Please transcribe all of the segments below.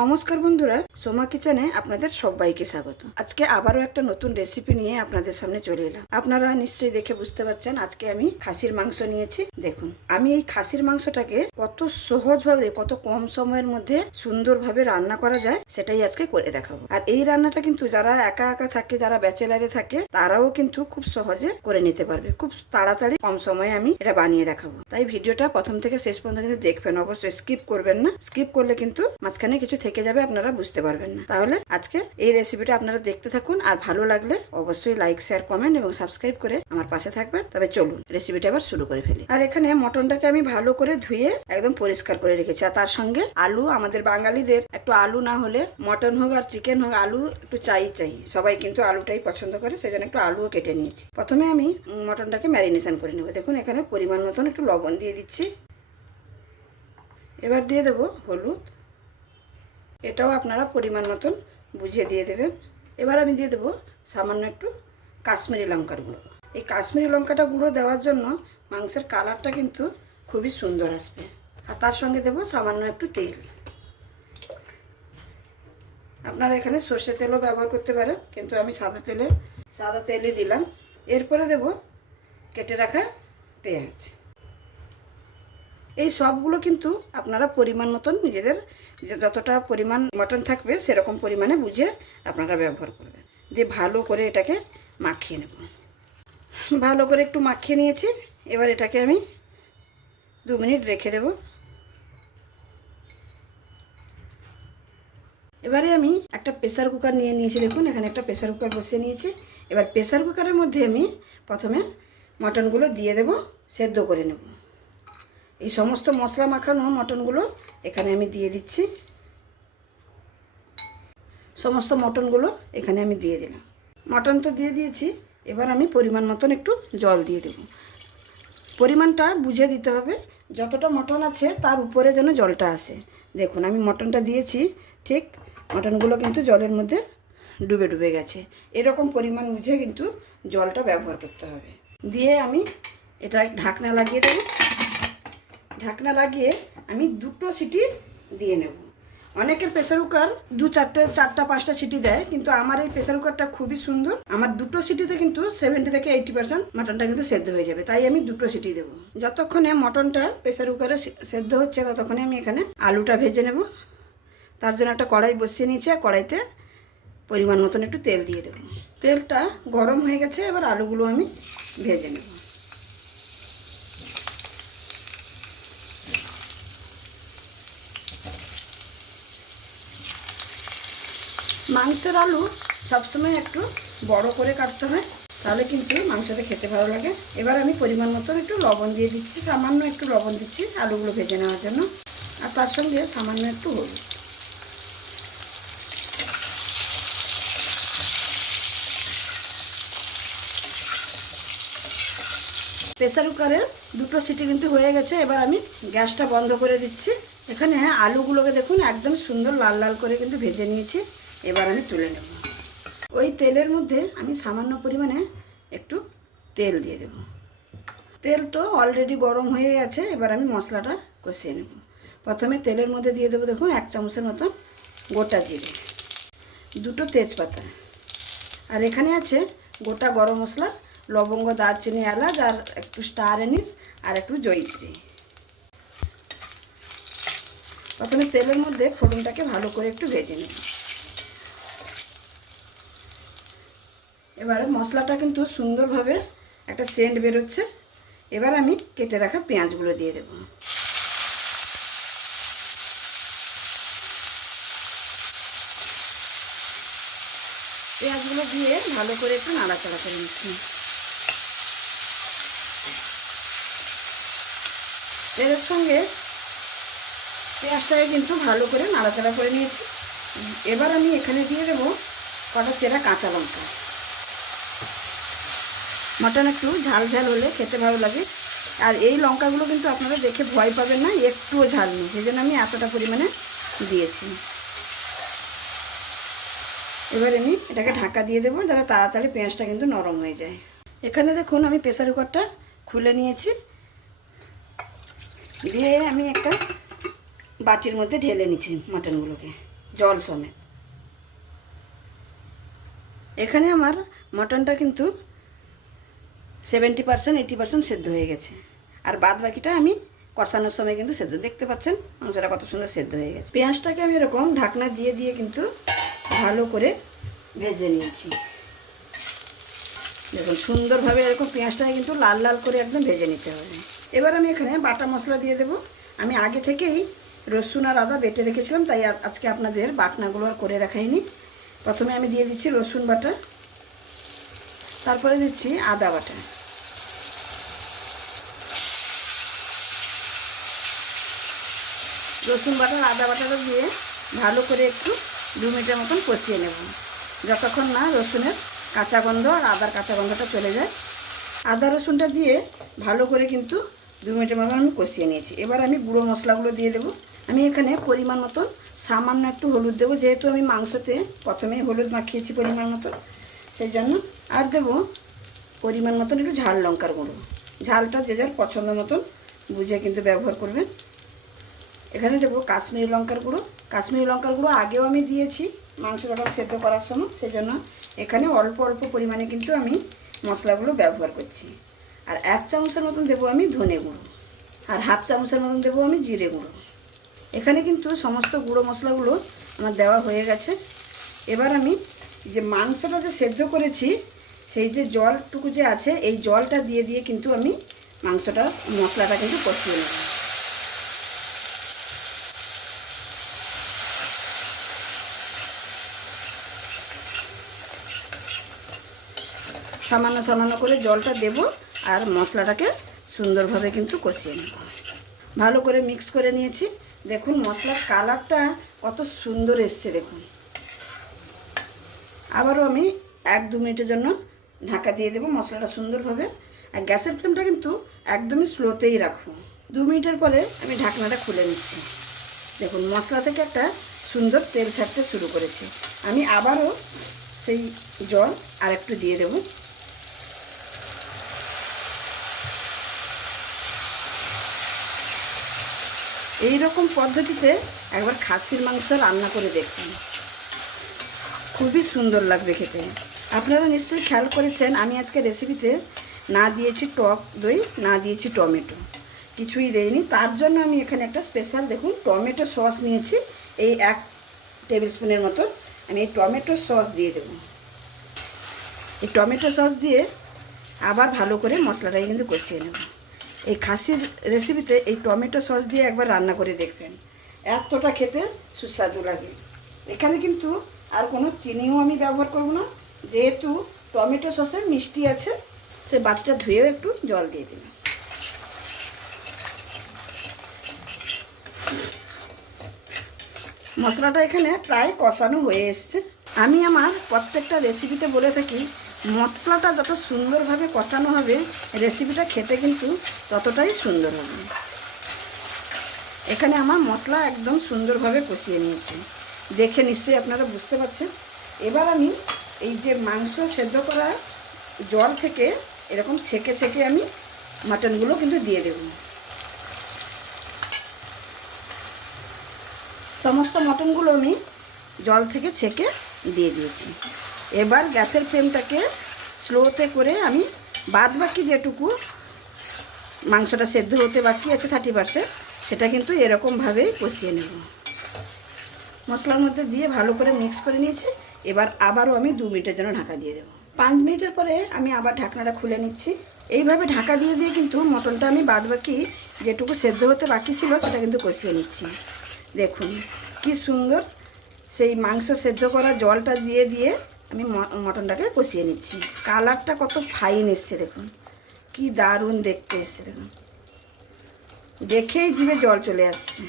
নমস্কার বন্ধুরা, সোমা কিচেনে আপনাদের সবাইকে স্বাগত। আজকে আবারও একটা নতুন রেসিপি নিয়ে আপনাদের সামনে চলে এলাম। আপনারা নিশ্চয়ই দেখে বুঝতে পারছেন আজকে আমি খাসির মাংস নিয়েছি। দেখুন, আমি এই খাসির মাংসটাকে কত সহজভাবে, কত কম সময়ের মধ্যে সুন্দরভাবে রান্না করা যায় সেটাই আজকে করে দেখাবো। আর এই রান্নাটা কিন্তু যারা একা একা থাকে, যারা ব্যাচেলারে থাকে, তারাও কিন্তু খুব সহজে করে নিতে পারবে। খুব তাড়াতাড়ি কম সময়ে আমি এটা বানিয়ে দেখাবো। তাই ভিডিওটা প্রথম থেকে শেষ পর্যন্ত কিন্তু দেখবেন, অবশ্যই স্কিপ করবেন না। স্কিপ করলে কিন্তু মাঝখানে কিছু থেকে যাবে, আপনারা বুঝতে পারবেন না। তাহলে আজকে এই রেসিপিটা আপনারা দেখতে থাকুন, আর ভালো লাগলে অবশ্যই লাইক, শেয়ার, কমেন্ট এবং সাবস্ক্রাইব করে আমার পাশে থাকবেন। তবে চলুন রেসিপিটা এবার শুরু করে ফেলি। আর এখানে মটনটাকে আমি ভালো করে ধুয়ে একদম পরিষ্কার করে রেখেছি। আর তার সঙ্গে আলু, আমাদের বাঙালিদের একটু আলু না হলে, মটন হোক আর চিকেন হোক, আলু একটু চাই। সবাই কিন্তু আলুটাই পছন্দ করে, সেই জন্য একটু আলুও কেটে নিয়েছি। প্রথমে আমি মটনটাকে ম্যারিনেশন করে নেব। দেখুন, এখানে পরিমাণ মতন একটু লবণ দিয়ে দিচ্ছি। এবার দিয়ে দেবো হলুদ, এটাও আপনারা পরিমাণ মতন বুঝিয়ে দিয়ে দেবেন। এবার আমি দিয়ে দেবো সামান্য একটু কাশ্মীরি লঙ্কার গুঁড়ো। এই কাশ্মীরি লঙ্কাটা গুঁড়ো দেওয়ার জন্য মাংসের কালারটা কিন্তু খুবই সুন্দর আসবে। আর তার সঙ্গে দেবো সামান্য একটু তেল। আপনারা এখানে সর্ষে তেলও ব্যবহার করতে পারেন, কিন্তু আমি সাদা তেলই দিলাম। এরপরে দেবো কেটে রাখা পেঁয়াজ। এই সবগুলো কিন্তু আপনারা পরিমাণ মতন নিজেদের যতটা পরিমাণ মটন থাকবে সেরকম পরিমাণে বুঝে আপনারা ব্যবহার করবেন। দিয়ে ভালো করে এটাকে মাখিয়ে নেব। ভালো করে একটু মাখিয়ে নিয়েছি। এবার এটাকে আমি 2 মিনিট রেখে দেব। এবারে আমি একটা প্রেসার কুকার নিয়ে নিয়েছি। দেখুন, এখানে একটা প্রেসার কুকার বসিয়ে নিয়েছি। এবার প্রেসার কুকারের মধ্যে আমি প্রথমে মটনগুলো দিয়ে দেব, সেদ্ধ করে নেব। এই সমস্ত মশলা মাখানো মটনগুলো এখানে আমি দিয়ে দিচ্ছি। সমস্ত মটনগুলো এখানে আমি দিয়ে দিলাম। মটন তো দিয়ে দিয়েছি। এবার আমি পরিমাণ মতন একটু জল দিয়ে দেব। পরিমাণটা বুঝে দিতে হবে, যতটা মটন আছে তার উপরে যেন জলটা আসে। দেখুন, আমি মটনটা দিয়েছি, ঠিক মটনগুলো কিন্তু জলের মধ্যে ডুবে ডুবে গেছে। এরকম পরিমাণ বুঝে কিন্তু জলটা ব্যবহার করতে হবে। দিয়ে আমি এটা ঢাকনা লাগিয়ে দেব। ঢাকনা লাগিয়ে আমি 2টো সিটি দিয়ে নেব। অনেকের প্রেসার কুকার 4টা 5টা সিটি দেয়, কিন্তু আমার এই প্রেসার কুকারটা খুবই সুন্দর। আমার 2টো সিটিতে কিন্তু 70 থেকে 80% মটনটা কিন্তু সেদ্ধ হয়ে যাবে। তাই আমি 2টো সিটি দেবো। যতক্ষণে মটনটা প্রেসার কুকারে সেদ্ধ হচ্ছে ততক্ষণে আমি এখানে আলুটা ভেজে নেব। তার জন্য একটা কড়াই বসিয়ে নিয়েছি। আর কড়াইতে পরিমাণ মতন একটু তেল দিয়ে দেবো। তেলটা গরম হয়ে গেছে। এবার আলুগুলো আমি ভেজে নেব। মাংসের আলু সবসময় একটু বড় করে কাটতে হয়, তাহলে কিন্তু মাংসতে খেতে ভালো লাগে। এবার আমি পরিমাণ মতন একটু লবণ দিয়ে দিচ্ছি, সামান্য একটু লবণ দিচ্ছি আলুগুলো ভেজে নেওয়ার জন্য। আর তার সঙ্গে সামান্য একটু হলুদ। প্রেসার কুকারে 2টো সিটি কিন্তু হয়ে গেছে। এবার আমি গ্যাসটা বন্ধ করে দিচ্ছি। এখানে আলুগুলোকে দেখুন একদম সুন্দর লাল লাল করে কিন্তু ভেজে নিয়েছি। এবার আমি তুলে নেব। ওই তেলের মধ্যে আমি সামান্য পরিমাণে একটু তেল দিয়ে দেব। তেল তো অলরেডি গরম হয়ে আছে। এবার আমি মশলাটা কষিয়ে নেব। প্রথমে তেলের মধ্যে দিয়ে দেবো, দেখুন 1 চামচের মতন গোটা জিরে, 2টো তেজপাতা, আর এখানে আছে গোটা গরম মশলা, লবঙ্গ, দারচিনি, এলাচ, আর একটু স্টার এনিস, আর একটু জয়িত্রী। প্রথমে তেলের মধ্যে ফোড়নটাকে ভালো করে একটু ভেজে নেব। এবারে মশলাটা কিন্তু সুন্দরভাবে একটা সেন্ট বেরোচ্ছে। এবার আমি কেটে রাখা পেঁয়াজগুলো দিয়ে দেব। পেঁয়াজগুলো দিয়ে ভালো করে একটু নাড়াচাড়া করে নিচ্ছি। তেলের সঙ্গে পেঁয়াজটাকে কিন্তু ভালো করে নাড়াচাড়া করে নিয়েছি। এবার আমি এখানে দিয়ে দেবো কটা চেরা কাঁচা লঙ্কা। মটন একটু ঝাল ঝাল হলে খেতে ভালো লাগে। আর এই লঙ্কাগুলো কিন্তু আপনারা দেখে ভয় পাবেন না, একটুও ঝাল নেই, সেই জন্য আমি এতটা পরিমাণে দিয়েছি। এবার আমি এটাকে ঢাকা দিয়ে দেবো, যাতে তাড়াতাড়ি পেঁয়াজটা কিন্তু নরম হয়ে যায়। এখানে দেখুন আমি প্রেসার কুকারটা খুলে নিয়েছি। দিয়ে আমি একটা বাটির মধ্যে ঢেলে নিচ্ছি মটনগুলোকে। জল সমেত। এখানে আমার মটনটা কিন্তু 70% 80% সেদ্ধ হয়ে গেছে, আর বাদ বাকিটা আমি কষানোর সময় কিন্তু সেদ্ধ, দেখতে পাচ্ছেন মাংসটা কত সুন্দর সেদ্ধ হয়ে গেছে। পেঁয়াজটাকে আমি এরকম ঢাকনা দিয়ে দিয়ে কিন্তু ভালো করে ভেজে নিয়েছি। দেখুন সুন্দরভাবে এরকম পেঁয়াজটাকে কিন্তু লাল লাল করে একদম ভেজে নিতে হবে। এবার আমি এখানে বাটা মশলা দিয়ে দেব। আমি আগে থেকেই রসুন আর আদা বেটে রেখেছিলাম, তাই আজকে আপনাদের বাটনাগুলো আর করে দেখাইনি। প্রথমে আমি দিয়ে দিচ্ছি রসুন বাটা, তারপরে দিচ্ছি আদা বাটা, রসুন বাটা আদা বাটাটা দিয়ে ভালো করে একটু 2 মিনিটের মতন কষিয়ে নেব, যতক্ষণ না রসুনের কাঁচা গন্ধ আর আদার কাঁচা গন্ধটা চলে যায়। আদা রসুনটা দিয়ে ভালো করে কিন্তু 2 মিনিটের মতন আমি কষিয়ে নিয়েছি। এবার আমি গুঁড়ো মশলাগুলো দিয়ে দেবো। আমি এখানে পরিমাণ মতন সামান্য একটু হলুদ দেবো, যেহেতু আমি মাংসতে প্রথমেই হলুদ মাখিয়েছি পরিমাণ মতন, সেই জন্য। আর দেবো পরিমাণ মতন একটু ঝাল লঙ্কার গুঁড়ো। ঝালটা যে যার পছন্দ মতন বুঝে কিন্তু ব্যবহার করবেন। এখানে দেবো কাশ্মীরি লঙ্কার গুঁড়ো। কাশ্মীরি লঙ্কার গুঁড়ো আগেও আমি দিয়েছি মাংসটা সেদ্ধ করার সময়, সেই জন্য এখানে অল্প অল্প পরিমাণে কিন্তু আমি মশলাগুলো ব্যবহার করছি। আর 1 চামচের মতন দেবো আমি ধনে গুঁড়ো, আর 1/2 চামচের মতন দেবো আমি জিরে গুঁড়ো। এখানে কিন্তু সমস্ত গুঁড়ো মশলাগুলো আমার দেওয়া হয়ে গেছে। এবার আমি যে মাংসটা যে সেদ্ধ করেছি সেই যে জলটুকু যে আছে এই জলটা দিয়ে দিয়ে কিন্তু আমি মশলাটা কিন্তু কষিয়ে নেব। সামান্য সামান্য করে জলটা দেব আর মশলাটাকে সুন্দরভাবে কিন্তু কষিয়ে নেব। ভালো করে মিক্স করে নিয়েছি। দেখুন মশলার কালারটা কত সুন্দর এসছে দেখুন। আবারও আমি 1-2 মিনিটের জন্য ঢাকা দিয়ে দেবো মশলাটা সুন্দরভাবে। আর গ্যাসের ফ্লেমটা কিন্তু একদমই স্লোতেই রাখবো। 2 মিনিটের পরে আমি ঢাকনাটা খুলে নিচ্ছি। দেখুন মশলা থেকে একটা সুন্দর তেল ছাড়তে শুরু করেছে। আমি আবারও সেই জল আর একটু দিয়ে দেবো। এই রকম পদ্ধতিতে একবার খাসির মাংস রান্না করে দেখুন, খুবই সুন্দর লাগবে খেতে। আপনারা নিশ্চয়ই খেয়াল করেছেন আমি আজকে রেসিপিতে না দিয়েছি টক দই, না দিয়েছি টমেটো, কিছুই দেইনি। তার জন্য আমি এখানে একটা স্পেশাল দেখুন টমেটো সস নিয়েছি। এই 1 টেবিল স্পুনের মতো আমি এই টমেটো সস দিয়ে দেব। এই টমেটো সস দিয়ে আবার ভালো করে মশলাটাকে কিন্তু কষিয়ে নেব। এই খাসির রেসিপিতে এই টমেটো সস দিয়ে একবার রান্না করে দেখবেন, এতটা খেতে সুস্বাদু লাগে। এখানে কিন্তু আর কোনো চিনিও আমি ব্যবহার করব না, যেহেতু টমেটো সসে মিষ্টি আছে। সে বাটিটা ধুয়েও একটু জল দিয়ে দিলাম। মশলাটা এখানে প্রায় কষানো হয়ে এসছে। আমি আমার প্রত্যেকটা রেসিপিতে বলে থাকি মশলাটা যত সুন্দরভাবে কষানো হবে রেসিপিটা খেতে কিন্তু ততটাই সুন্দর হবে। এখানে আমার মশলা একদম সুন্দরভাবে কষিয়ে নিয়েছি, দেখে নিশ্চয়ই আপনারা বুঝতে পারছেন। এবার আমি এই যে মাংস সেদ্ধ করা জল থেকে এরকম ছেঁকে ছেঁকে আমি মাটনগুলো কিন্তু দিয়ে দেব। সমস্ত মটনগুলো আমি জল থেকে ছেঁকে দিয়ে দিয়েছি। এবার গ্যাসের ফ্লেমটাকে স্লোতে করে আমি বাদ বাকি যেটুকু মাংসটা সেদ্ধ হতে বাকি আছে 30%, সেটা কিন্তু এরকমভাবেই কষিয়ে নেব। মশলার মধ্যে দিয়ে ভালো করে মিক্স করে নিয়েছি। এবার আবারও আমি 2 মিনিটের জন্য ঢাকা দিয়ে দেবো। 5 মিনিটের পরে আমি আবার ঢাকনাটা খুলে নিচ্ছি। এইভাবে ঢাকা দিয়ে দিয়ে কিন্তু মটনটা আমি বাদ বাকি যেটুকু সেদ্ধ হতে বাকি ছিল সেটা কিন্তু কষিয়ে নিচ্ছি। দেখুন কি সুন্দর সেই মাংস সেদ্ধ করা জলটা দিয়ে দিয়ে আমি মটনটাকে কষিয়ে নিচ্ছি। কালারটা কত ফাইন এসছে দেখুন, কি দারুণ দেখতে এসছে দেখুন, দেখেই জিভে জল চলে আসছে।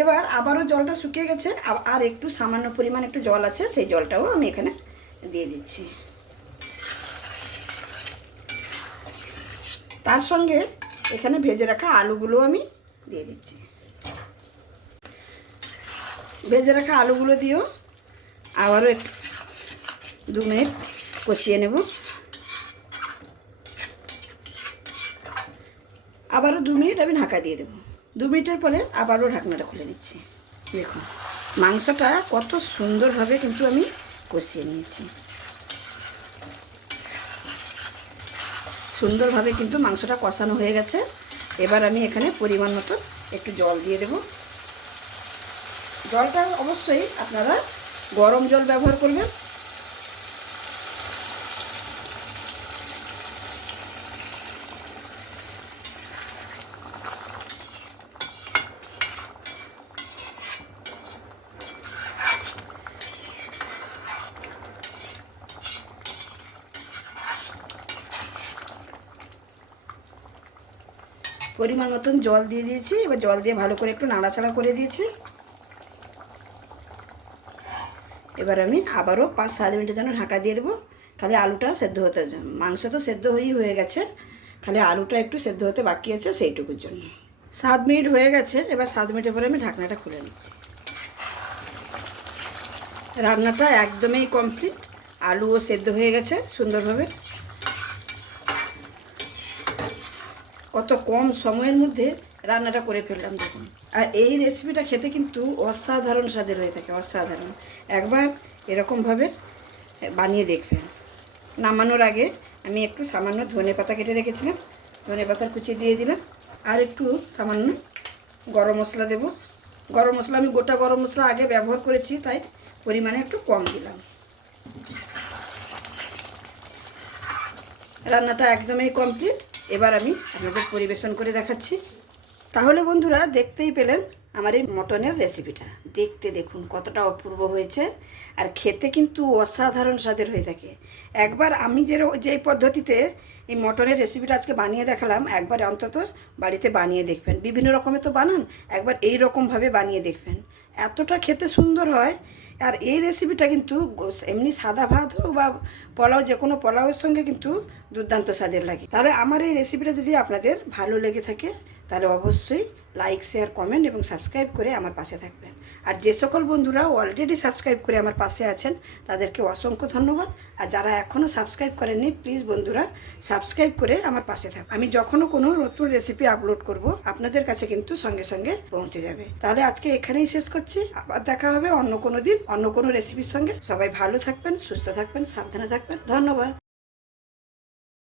এবার আবারও জলটা শুকিয়ে গেছে, আর একটু সামান্য পরিমাণ একটু জল আছে, সেই জলটাও আমি এখানে দিয়ে দিচ্ছি। তার সঙ্গে এখানে ভেজে রাখা আলুগুলো আমি দিয়ে দিচ্ছি। ভেজে রাখা আলুগুলো দিয়েও আবারও একটু 2 মিনিট কষিয়ে নেব। আবারও 2 মিনিট আমি ঢাকা দিয়ে দেবো। 2 মিনিটের পরে আবারও ঢাকনাটা খুলে নিচ্ছি। দেখুন মাংসটা কত সুন্দরভাবে কিন্তু আমি কষিয়ে নিয়েছি। সুন্দরভাবে কিন্তু মাংসটা কষানো হয়ে গেছে। এবার আমি এখানে পরিমাণ মতো একটু জল দিয়ে দেব। জলটা অবশ্যই আপনারা গরম জল ব্যবহার করবেন। পরিমাণ মতন জল দিয়ে দিয়েছি। এবার জল দিয়ে ভালো করে একটু নাড়াচাড়া করে দিয়েছি। এবার আমি আবারও 5-7 মিনিটের জন্য ঢাকা দিয়ে দেবো। খালি আলুটা সেদ্ধ হতে, মাংস তো সেদ্ধ হয়ে গেছে, খালি আলুটা একটু সেদ্ধ হতে বাকি আছে, সেইটুকুর জন্য। 7 মিনিট হয়ে গেছে। এবার 7 মিনিটের পরে আমি ঢাকনাটা খুলে নিচ্ছি। রান্নাটা একদমই কমপ্লিট। আলুও সেদ্ধ হয়ে গেছে সুন্দরভাবে। কত কম সময়ের মধ্যে রান্নাটা করে ফেললাম দেখুন। আর এই রেসিপিটা খেতে কিন্তু অসাধারণ স্বাদের হয়ে থাকে, অসাধারণ। একবার এরকমভাবে বানিয়ে দেখবেন। নামানোর আগে আমি একটু সামান্য ধনেপাতা কেটে রেখেছিলাম, ধনেপাতার কুচি দিয়ে দিলাম। আর একটু সামান্য গরম মশলা দেব। গরম মশলা আমি গোটা গরম মশলা আগে ব্যবহার করেছি, তাই পরিমাণে একটু কম দিলাম। রান্নাটা একদমই কমপ্লিট। এবার আমি আপনাদের পরিবেশন করে দেখাচ্ছি। তাহলে বন্ধুরা, দেখতেই পেলেন আমার এই মটনের রেসিপিটা। দেখতে দেখুন কতটা অপূর্ব হয়েছে, আর খেতে কিন্তু অসাধারণ স্বাদের হয়ে থাকে। একবার আমি যেই পদ্ধতিতে এই মটনের রেসিপিটা আজকে বানিয়ে দেখালাম, একবার অন্তত বাড়িতে বানিয়ে দেখবেন। বিভিন্ন রকমের তো বানান, একবার এই রকমভাবে বানিয়ে দেখবেন, এতটা খেতে সুন্দর হয়। আর এই রেসিপিটা কিন্তু এমনি সাদা ভাত হোক বা পোলাও, যে কোনো পোলাওয়ের সঙ্গে কিন্তু দুর্দান্ত স্বাদের লাগে। তাহলে আমার এই রেসিপিটা যদি আপনাদের ভালো লেগে থাকে, তাহলে অবশ্যই লাইক, শেয়ার, কমেন্ট এবং সাবস্ক্রাইব করে আমার পাশে থাকবেন। আর যে সকল বন্ধুরা অলরেডি সাবস্ক্রাইব করে আমার পাশে আছেন, তাদেরকে অসংখ্য ধন্যবাদ। আর যারা এখনও সাবস্ক্রাইব করেননি, প্লিজ বন্ধুরা সাবস্ক্রাইব করে আমার পাশে থাকুন। আমি যখনও কোনো নতুন রেসিপি আপলোড করব, আপনাদের কাছে কিন্তু সঙ্গে সঙ্গে পৌঁছে যাবে। তাহলে আজকে এখানেই শেষ করছি। আবার দেখা হবে অন্য কোনো দিন অন্য কোনো রেসিপির সঙ্গে। সবাই ভালো থাকবেন, সুস্থ থাকবেন, সাবধানে থাকবেন। ধন্যবাদ।